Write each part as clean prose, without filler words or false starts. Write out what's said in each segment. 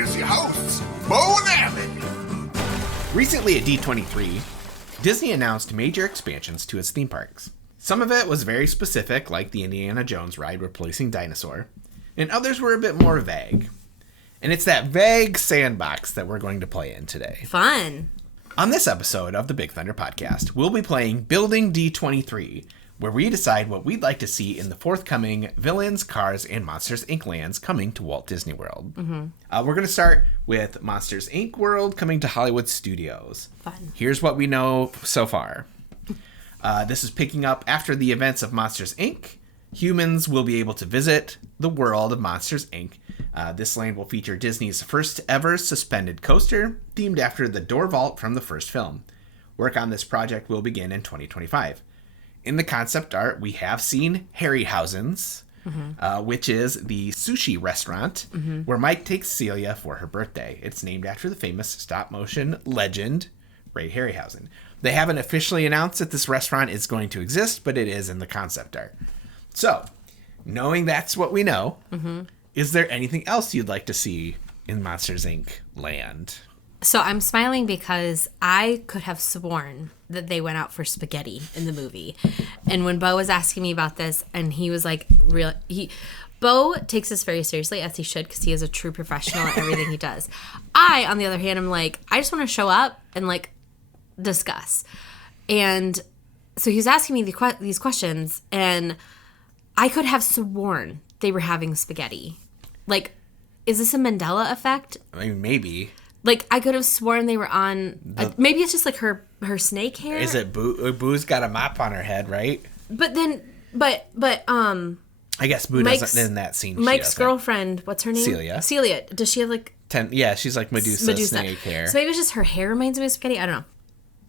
here's your hosts, Beau and Abby. Recently at D23, Disney announced major expansions to its theme parks. Some of it was very specific, like the Indiana Jones ride replacing Dinosaur, and others were a bit more vague. And it's that vague sandbox that we're going to play in today. Fun. On this episode of the Big Thunder Podcast, we'll be playing Building D23, where we decide what we'd like to see in the forthcoming Villains, Cars, and Monsters, Inc. lands coming to Walt Disney World. Mm-hmm. We're going to start with Monsters, Inc. World coming to Hollywood Studios. Fun. Here's what we know so far. This is picking up after the events of Monsters, Inc. Humans will be able to visit the world of Monsters, Inc. This land will feature Disney's first ever suspended coaster, themed after the door vault from the first film. Work on this project will begin in 2025. In the concept art, we have seen Harryhausen's, which is the sushi restaurant where Mike takes Celia for her birthday. It's named after the famous stop-motion legend, Ray Harryhausen. They haven't officially announced that this restaurant is going to exist, but it is in the concept art. So, knowing that's what we know, is there anything else you'd like to see in Monsters, Inc. land? So I'm smiling because I could have sworn that they went out for spaghetti in the movie. And when Beau was asking me about this, and he was like, Beau takes this very seriously, as he should, because he is a true professional at everything he does. I, on the other hand, am like, I just want to show up and, like, discuss. And so he was asking me these questions, and I could have sworn they were having spaghetti. Like, is this a Mandela effect? I mean, maybe. Like, I could have sworn they were on... maybe it's just, like, her snake hair. Is it Boo? Boo's got a mop on her head, right? But then... But I guess Boo doesn't in that scene. Mike's girlfriend, what's her name? Celia. Does she have, like... Yeah, she's like Medusa snake hair. So maybe it's just her hair reminds me of spaghetti? I don't know.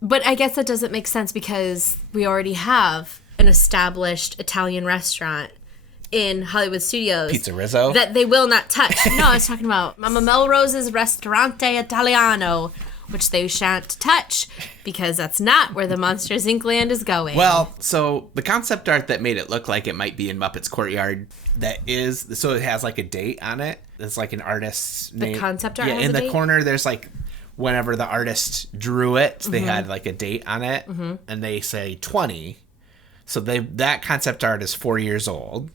But I guess that doesn't make sense because we already have an established Italian restaurant in Hollywood Studios. Pizza Rizzo? That they will not touch. No, I was talking about Mama Melrose's Ristorante Italiano, which they shan't touch because that's not where the Monsters, Inc. land is going. Well, so the concept art that made it look like it might be in Muppet's Courtyard, so it has like a date on it. It's like an artist's name. The concept art has in a the date? corner, there's like, whenever the artist drew it, they had like a date on it, and they say 20. So that concept art is 4 years old.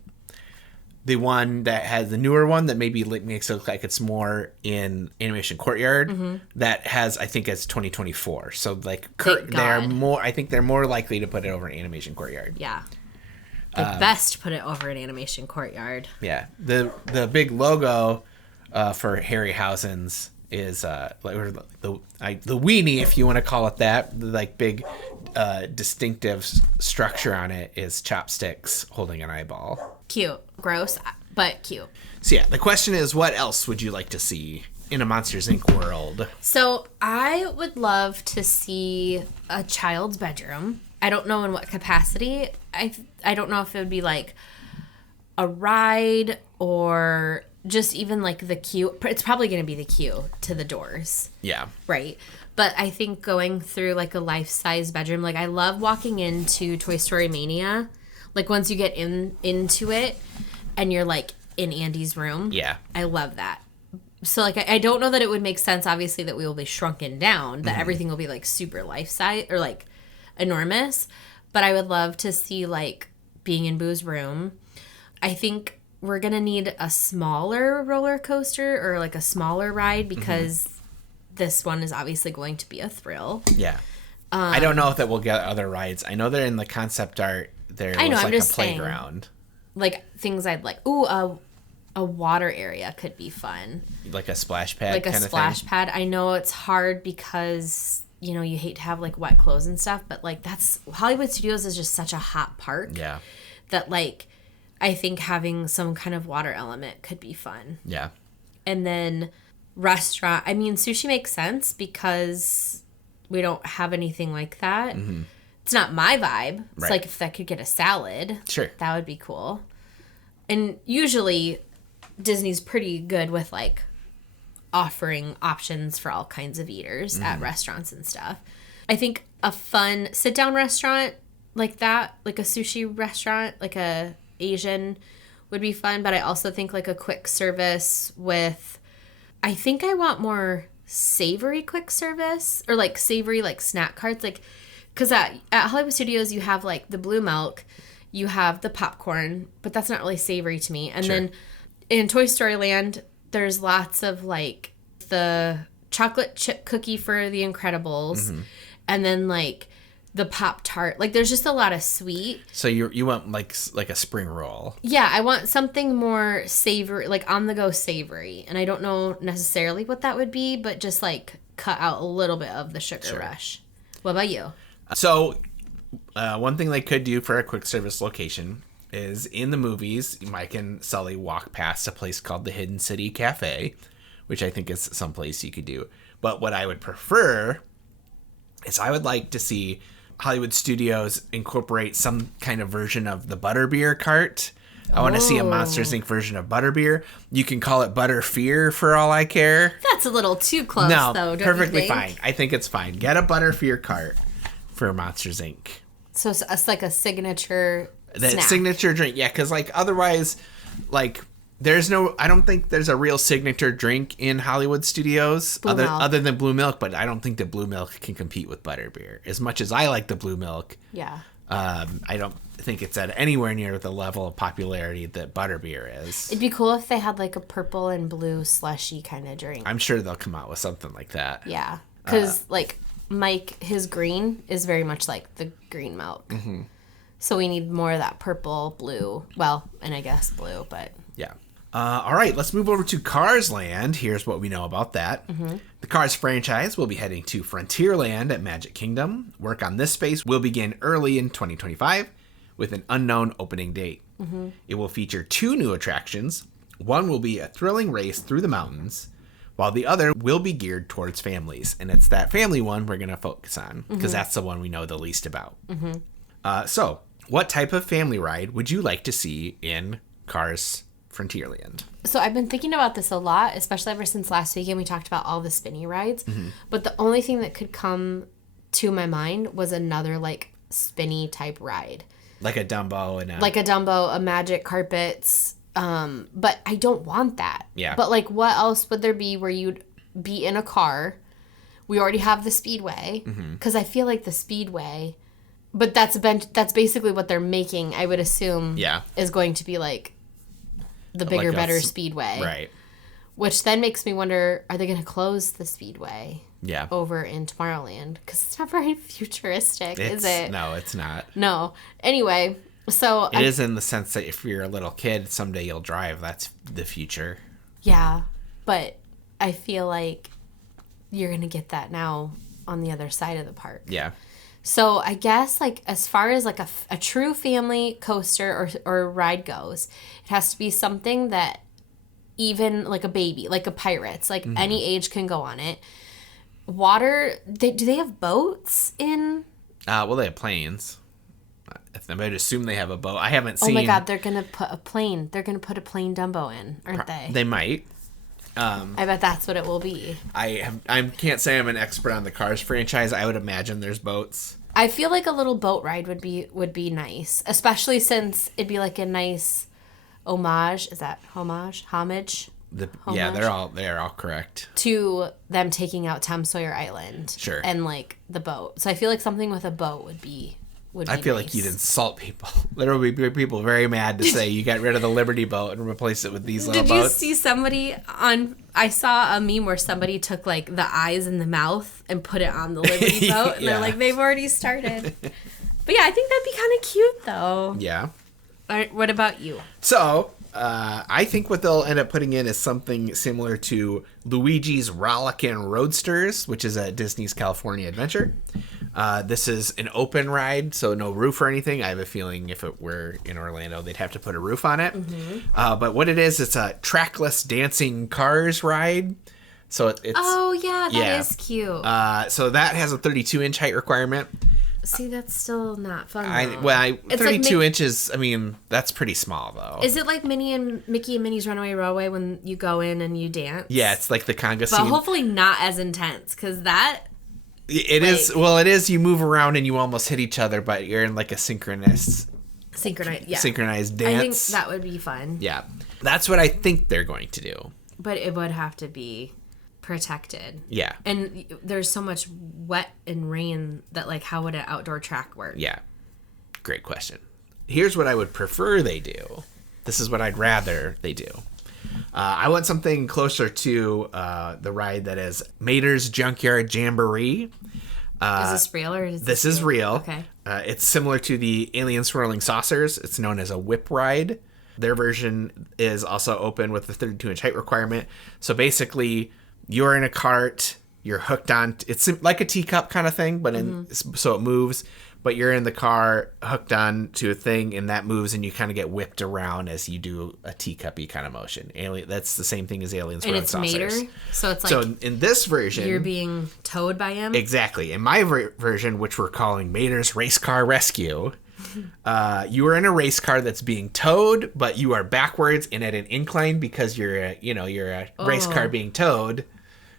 The one that has the newer one that maybe makes it look like it's more in Animation Courtyard that has, I think, it's 2024. So like I think they're more likely to put it over in Animation Courtyard. Yeah. They best put it over in Animation Courtyard. Yeah. The big logo for Harryhausen's is the weenie, if you want to call it that. The like big distinctive structure on it is chopsticks holding an eyeball. Cute. Gross, but cute. So yeah, the question is, what else would you like to see in a Monsters, Inc. world? So I would love to see a child's bedroom. I don't know in what capacity. I don't know if it would be like a ride or just even like the queue. It's probably going to be the queue to the doors. Yeah. Right. But I think going through like a life-size bedroom, like I love walking into Toy Story Mania. Like once you get into it and you're like in Andy's room. Yeah. I love that. So like I don't know that it would make sense obviously that we will be shrunken down, that everything will be like super life-size or like enormous, but I would love to see like being in Boo's room. I think we're going to need a smaller roller coaster or like a smaller ride because this one is obviously going to be a thrill. Yeah. I don't know if that we'll get other rides. I know they're in the concept art. There was like a playground. Like things I'd like. Ooh, a water area could be fun. Like a splash pad like kind of a thing? splash pad. I know it's hard because, you know, you hate to have like wet clothes and stuff, but like that's Hollywood Studios is just such a hot park. Yeah. That like I think having some kind of water element could be fun. Yeah. And then restaurant. I mean, sushi makes sense because we don't have anything like that. It's not my vibe. It's Right. like if that could get a salad. Sure. That would be cool. And usually Disney's pretty good with like offering options for all kinds of eaters at restaurants and stuff. I think a fun sit-down restaurant like that, like a sushi restaurant, like a Asian would be fun. But I also think like a quick service with... I think I want more savory quick service or like savory like snack carts, like because at Hollywood Studios you have like the blue milk, you have the popcorn, but that's not really savory to me. And then in Toy Story Land, there's lots of like the chocolate chip cookie for the Incredibles, and then like the Pop-Tart. Like there's just a lot of sweet. So you want like a spring roll. Yeah, I want something more savory, like on the go savory. And I don't know necessarily what that would be, but just like cut out a little bit of the sugar rush. What about you? So one thing they could do for a quick service location is in the movies, Mike and Sully walk past a place called the Hidden City Cafe, which I think is someplace you could do. But what I would prefer is I would like to see Hollywood Studios incorporate some kind of version of the butterbeer cart. I want to see a Monsters Inc. version of butterbeer. You can call it Butterfear for all I care. That's a little too close, no, though, don't perfectly you think? fine. I think it's fine. Get a Butterfear cart for Monsters Inc. So it's like a signature snack. Signature drink, yeah, because like otherwise, like I don't think there's a real signature drink in Hollywood Studios other than blue milk, but I don't think the blue milk can compete with butterbeer. As much as I like the blue milk, yeah, I don't think it's at anywhere near the level of popularity that butterbeer is. It'd be cool if they had like a purple and blue slushy kind of drink. I'm sure they'll come out with something like that. Yeah, because like Mike, his green is very much like the green milk. Mm-hmm. So we need more of that purple, blue. Well, and I guess blue, but yeah. All right, let's move over to Cars Land. Here's what we know about that. Mm-hmm. The Cars franchise will be heading to Frontierland at Magic Kingdom. Work on this space will begin early in 2025 with an unknown opening date. Mm-hmm. It will feature 2 new attractions. One will be a thrilling race through the mountains, while the other will be geared towards families. And it's that family one we're going to focus on because that's the one we know the least about. Mm-hmm. So, what type of family ride would you like to see in Cars Frontierland? So I've been thinking about this a lot, especially ever since last weekend we talked about all the spinny rides. Mm-hmm. But the only thing that could come to my mind was another like spinny type ride. Like a Dumbo and a Magic Carpets. But I don't want that. Yeah. But like what else would there be where you'd be in a car? We already have the Speedway. Because I feel like the Speedway, but that's basically what they're making, I would assume, is going to be like the bigger, better Speedway. Right. Which then makes me wonder, are they going to close the Speedway Yeah. over in Tomorrowland, because it's not very futuristic, is it? No, it's not. No. Anyway, so it is in the sense that if you're a little kid, someday you'll drive. That's the future. Yeah, but I feel like you're gonna get that now on the other side of the park. Yeah. So I guess like as far as like a true family coaster or ride goes, it has to be something that even like a baby, like a Pirates, like any age can go on it. Water, do they have boats in? Well, they have planes. I might assume they have a boat. I haven't seen. Oh my God, they're gonna put a plane. They're gonna put a plane Dumbo in, aren't they? They might. I bet that's what it will be. I can't say I'm an expert on the Cars franchise. I would imagine there's boats. I feel like a little boat ride would be nice, especially since it'd be like a nice homage. Is that homage? Homage? Yeah, they're all correct. To them taking out Tom Sawyer Island. Sure. And like the boat. So I feel like something with a boat would be I feel nice. like you'd insult people. There will be people very mad to say you got rid of the Liberty boat and replace it with these little boats. Did you see somebody I saw a meme where somebody took like the eyes and the mouth and put it on the Liberty boat, and they're like, they've already started. But yeah, I think that'd be kind of cute though. Yeah. All right, what about you? So, I think what they'll end up putting in is something similar to Luigi's Rollickin' Roadsters, which is a Disney's California Adventure. This is an open ride, so no roof or anything. I have a feeling if it were in Orlando, they'd have to put a roof on it. Mm-hmm. But what it is, it's a trackless dancing cars ride. So it's that is cute. So that has a 32-inch height requirement. See, that's still not fun. 32 inches. I mean, that's pretty small though. Is it like Minnie and Mickey and Minnie's Runaway Railway when you go in and you dance? Yeah, it's like the conga scene. But hopefully not as intense, because that. It is. Well, it is. You move around and you almost hit each other, but you're in like a synchronized dance. I think that would be fun. Yeah, that's what I think they're going to do. But it would have to be protected. Yeah. And there's so much wet and rain that, like, how would an outdoor track work? Yeah. Great question. Here's what I would prefer they do. This is what I'd rather they do. I want something closer to the ride that is Mater's Junkyard Jamboree. Is this real or is This is real. Okay. It's similar to the Alien Swirling Saucers. It's known as a whip ride. Their version is also open with the 32-inch height requirement. So basically, you're in a cart, you're hooked on. It's like a teacup kind of thing, but so it moves. But you're in the car, hooked on to a thing, and that moves, and you kind of get whipped around as you do a teacuppy kind of motion. That's the same thing as Alien Swirling Saucers. And it's Mater, so it's like so in this version, you're being towed by him. Exactly. In my version, which we're calling Mater's Race Car Rescue, you are in a race car that's being towed, but you are backwards and at an incline because you're a race car being towed.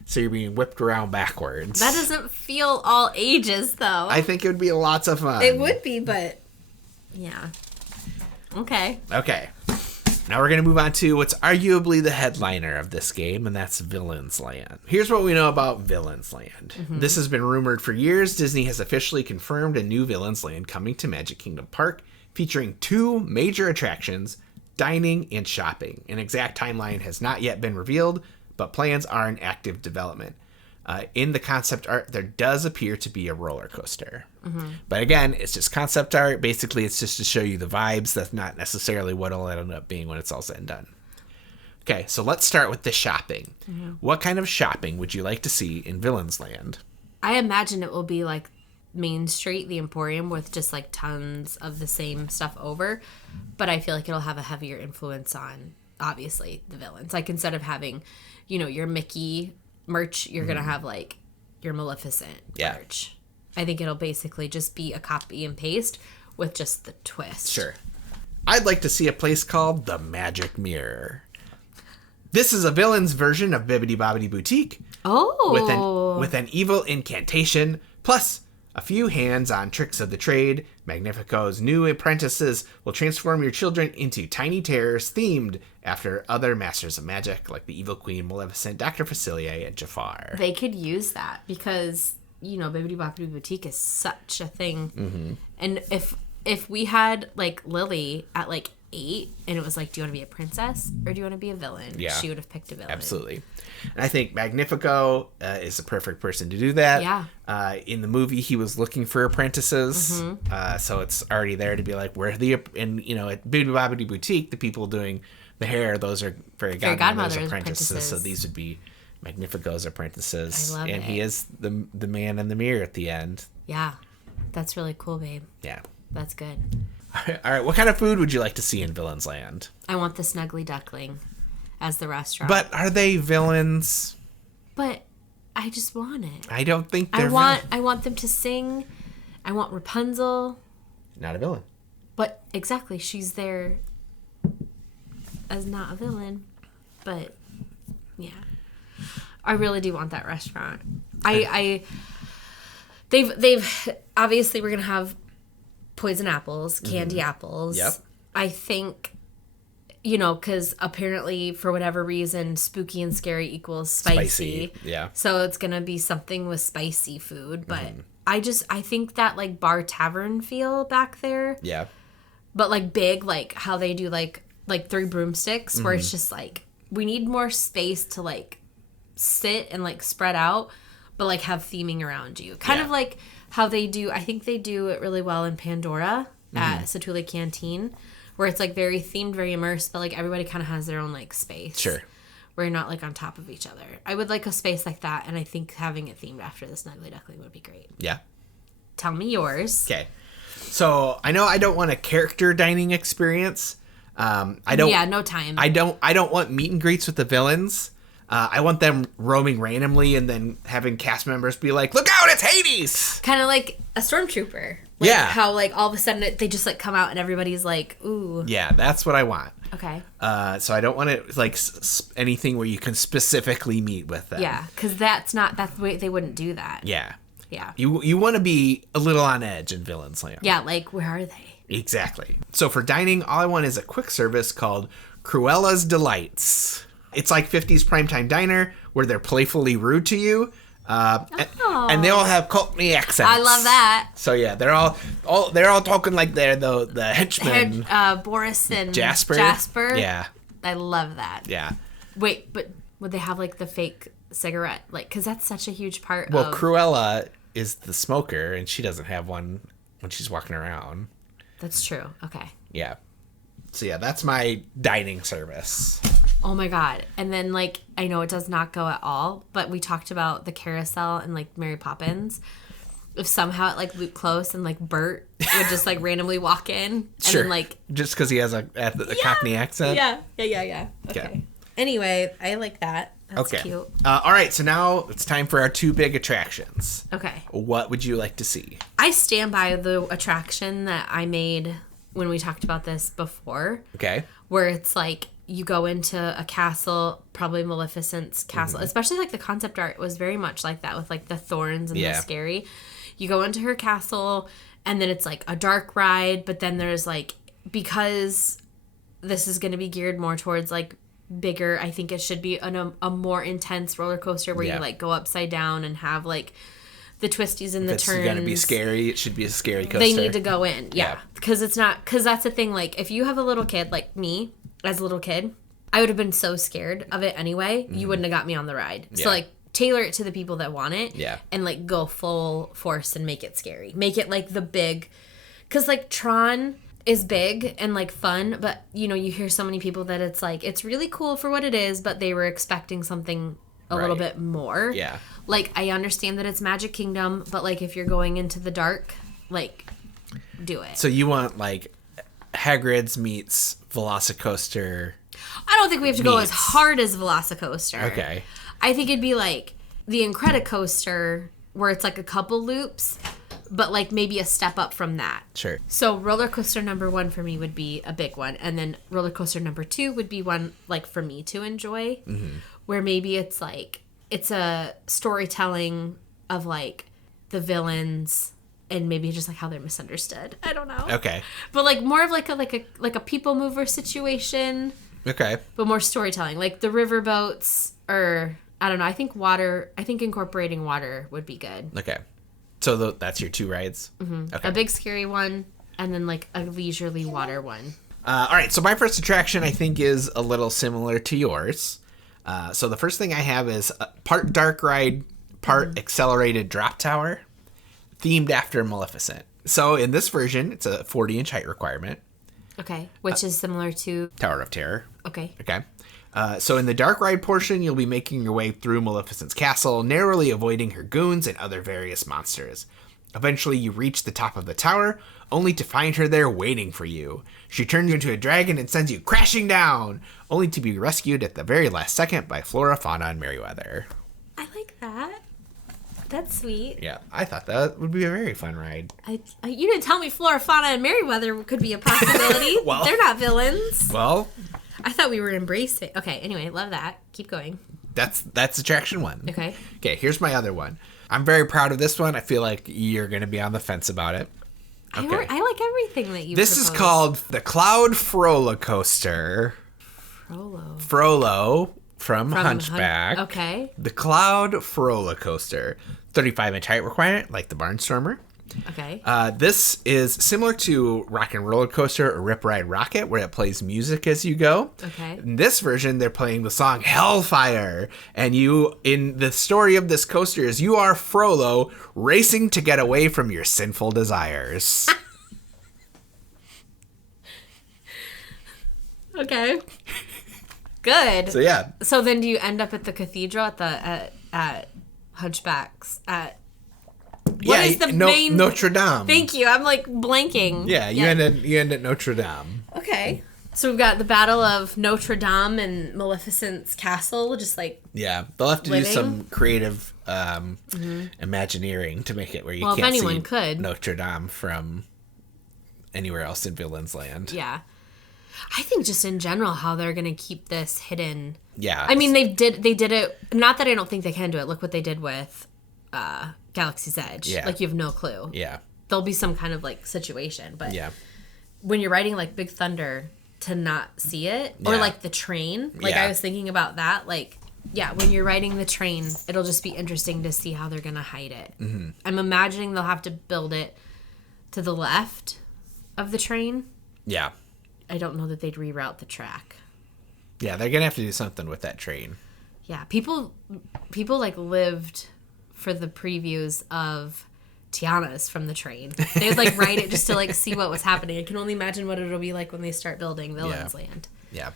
So you're being whipped around backwards. That doesn't feel all ages, though. I think it would be lots of fun. It would be, but yeah. Okay. Okay. Now we're going to move on to what's arguably the headliner of this game, and that's Villains Land. Here's what we know about Villains Land. This has been rumored for years. Disney has officially confirmed a new Villains Land coming to Magic Kingdom Park, featuring 2 major attractions, dining and shopping. An exact timeline has not yet been revealed, but plans are in active development. In the concept art, there does appear to be a roller coaster. But again, it's just concept art. Basically, it's just to show you the vibes. That's not necessarily what it'll end up being when it's all said and done. Okay, so let's start with the shopping. What kind of shopping would you like to see in Villains Land? I imagine it will be like Main Street, the Emporium, with just like tons of the same stuff over. But I feel like it'll have a heavier influence on, obviously, the villains. Like, instead of having, your Mickey merch, you're going to have, like, your Maleficent merch. I think it'll basically just be a copy and paste with just the twist. Sure. I'd like to see a place called the Magic Mirror. This is a villain's version of Bibbidi Bobbidi Boutique. Oh. With an evil incantation, plus a few hands-on tricks of the trade. Magnifico's new apprentices will transform your children into tiny terrors themed after other masters of magic, like the Evil Queen, Maleficent, Dr. Facilier, and Jafar. They could use that because, Bibbidi Bobbidi Boutique is such a thing. And if we had, like, Lily at, like, 8, and it was like, do you want to be a princess or do you want to be a villain? Yeah. She would have picked a villain. Absolutely. And I think Magnifico is the perfect person to do that. Yeah. In the movie, he was looking for apprentices. So it's already there to be like, where are the, and, at Bibbidi Bobbidi Boutique, the people doing the hair, those are fairy godmother's apprentices. So these would be Magnifico's apprentices. I love and it. he is the man in the mirror at the end. Yeah. That's really cool, babe. Yeah. That's good. All right. What kind of food would you like to see in Villains Land? I want the Snuggly Duckling as the restaurant. But are they villains? But I just want it. I don't think they're I want them to sing. I want Rapunzel. Not a villain. But exactly, she's there as not a villain. But yeah. I really do want that restaurant. They've obviously we're gonna have poison apples, candy apples. Yep. I think, because apparently for whatever reason, spooky and scary equals spicy. Yeah. So it's going to be something with spicy food. But I think that, like, bar tavern feel back there. Yeah. But, like, big, like, how they do, like 3 broomsticks, where it's just, like, we need more space to, like, sit and, like, spread out, but, like, have theming around you. Kind of like how they do, I think they do it really well in Pandora at Satuli Canteen, where it's, like, very themed, very immersed, but, like, everybody kind of has their own, like, space. Sure. Where you're not, like, on top of each other. I would like a space like that, and I think having it themed after the Snuggly Duckling would be great. Yeah. Tell me yours. Okay. So I know I don't want a character dining experience. I don't. Yeah, no time. I don't want meet and greets with the villains. I want them roaming randomly and then having cast members be like, "Look out, it's Hades!" Kind of like a stormtrooper. Like Yeah. How, like, all of a sudden they just, like, come out and everybody's like, ooh. Yeah, that's what I want. Okay. So I don't want it like anything where you can specifically meet with them. Yeah, because that's the way they wouldn't do that. Yeah. Yeah. You want to be a little on edge in Villains Land. Yeah, like, where are they? Exactly. So for dining, all I want is a quick service called Cruella's Delights. It's like 50s primetime diner where they're playfully rude to you. And they all have Cockney accents. I love that. So yeah, they're all talking like they're the henchmen. Boris and Jasper. Yeah. I love that. Yeah. Wait, but would they have like the fake cigarette? Like, because that's such a huge part Well, of... Cruella is the smoker, and she doesn't have one when she's walking around. That's true. Okay. Yeah. So yeah, that's my dining service. Oh my God. And then, like, I know it does not go at all, but we talked about the carousel and, like, Mary Poppins. If somehow it, like, looped close and, like, Bert would just, like, randomly walk in. And Sure. then, like... Just because he has a Cockney accent? Yeah. Okay. Anyway, I like that. That's Okay. cute. All right, so now it's time for our two big attractions. Okay. What would you like to see? I stand by the attraction that I made when we talked about this before. Okay. Where it's, like... You go into a castle, probably Maleficent's castle, especially like the concept art was very much like that with like the thorns and the scary. You go into her castle and then it's like a dark ride, but then there's like, because this is going to be geared more towards like bigger, I think it should be a more intense roller coaster where you like go upside down and have like the twisties and the turns. It's going to be scary. It should be a scary coaster. They need to go in. Yeah. Because that's the thing. Like if you have a little kid like me, as a little kid, I would have been so scared of it anyway. You wouldn't have got me on the ride. So, like, tailor it to the people that want it. Yeah. And, like, go full force and make it scary. Make it, like, the big... Because, like, Tron is big and, like, fun. But, you know, you hear so many people that it's, like, it's really cool for what it is. But they were expecting something a little bit more. Yeah. Like, I understand that it's Magic Kingdom. But, like, if you're going into the dark, like, do it. So you want, like... Hagrid's meets Velocicoaster. I don't think we have to go as hard as Velocicoaster. Okay. I think it'd be like the Incredicoaster, where it's like a couple loops, but like maybe a step up from that. Sure. So roller coaster number 1 for me would be a big one, and then roller coaster number 2 would be one like for me to enjoy, where maybe it's like it's a storytelling of like the villains. And maybe just like how they're misunderstood. I don't know. Okay. But like more of like a people mover situation. Okay. But more storytelling, like the riverboats, or I don't know. I think incorporating water would be good. Okay. So that's your 2 rides. Okay. A big scary one, and then like a leisurely water one. All right. So my first attraction I think is a little similar to yours. So the first thing I have is part dark ride, part accelerated drop tower. Themed after Maleficent. So in this version, it's a 40-inch height requirement. Okay, which is similar to... Tower of Terror. Okay. Okay. So in the dark ride portion, you'll be making your way through Maleficent's castle, narrowly avoiding her goons and other various monsters. Eventually, you reach the top of the tower, only to find her there waiting for you. She turns you into a dragon and sends you crashing down, only to be rescued at the very last second by Flora, Fauna, and Merryweather. I like that. That's sweet. Yeah, I thought that would be a very fun ride. You didn't tell me Flora, Fauna, and Merryweather could be a possibility. Well, they're not villains. Well, I thought we were embracing. Okay, anyway, love that. Keep going. That's attraction 1. Okay. Okay, here's my other one. I'm very proud of this one. I feel like you're going to be on the fence about it. Okay. I like everything that you This proposed. is called the Cloud Frollo-Coaster. Frollo. From Hunchback. Okay. The Cloud Frollo-Coaster. 35-inch height requirement, like the Barnstormer. Okay. This is similar to Rock and Roller Coaster or Rip Ride Rocket, where it plays music as you go. Okay. In this version, they're playing the song Hellfire. And in the story of this coaster is you are Frollo racing to get away from your sinful desires. Okay. Good. So yeah. So then, do you end up at the cathedral at Hunchbacks at? What is the main Notre Dame? Thank you. I'm like blanking. Yeah, you end at Notre Dame. Okay. So we've got the Battle of Notre Dame and Maleficent's castle, just like they'll have to do some creative Imagineering to make it where you can't see Notre Dame from anywhere else in Villain's Land. Yeah. I think just in general how they're going to keep this hidden. Yeah. I mean, they did it. Not that I don't think they can do it. Look what they did with Galaxy's Edge. Yeah. Like, you have no clue. Yeah. There'll be some kind of, like, situation. But yeah. when you're riding, like, Big Thunder, to not see it. Or Yeah. like the train. Like Yeah. I was thinking about that. Like, yeah, when you're riding the train, it'll just be interesting to see how they're going to hide it. Mm-hmm. I'm imagining they'll have to build it to the left of the train. Yeah. I don't know that they'd reroute the track. Yeah, they're going to have to do something with that train. Yeah, people like lived for the previews of Tiana's from the train. They would like write it just to like see what was happening. I can only imagine what it'll be like when they start building Villains Land. Yeah.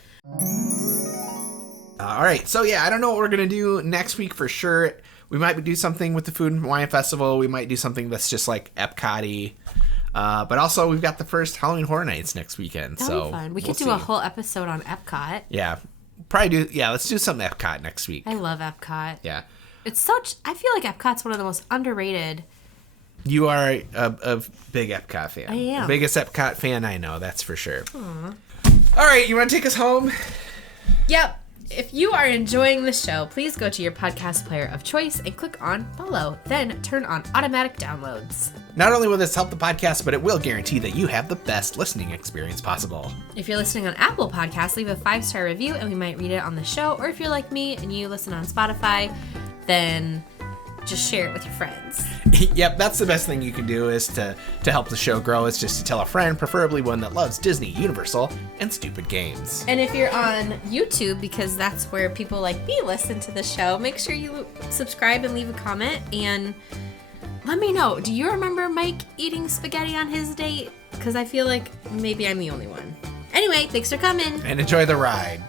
All right. So, yeah, I don't know what we're going to do next week for sure. We might do something with the Food and Wine Festival. We might do something that's just like Epcot-y. But also, we've got the first Halloween Horror Nights next weekend. That'll be fun. We could do a whole episode on Epcot. Yeah. Probably do. Yeah, let's do something Epcot next week. I love Epcot. Yeah. It's such... I feel like Epcot's one of the most underrated... You are a big Epcot fan. I am. The biggest Epcot fan I know, that's for sure. Aww. All right, you want to take us home? Yep. If you are enjoying the show, please go to your podcast player of choice and click on follow. Then turn on automatic downloads. Not only will this help the podcast, but it will guarantee that you have the best listening experience possible. If you're listening on Apple Podcasts, leave a 5-star review and we might read it on the show. Or if you're like me and you listen on Spotify, then just share it with your friends. Yep, that's the best thing you can do is to help the show grow is just to tell a friend, preferably one that loves Disney, Universal, and stupid games. And if you're on YouTube, because that's where people like me listen to the show, make sure you subscribe and leave a comment and let me know. Do you remember Mike eating spaghetti on his date? Because I feel like maybe I'm the only one. Anyway, thanks for coming. And enjoy the ride.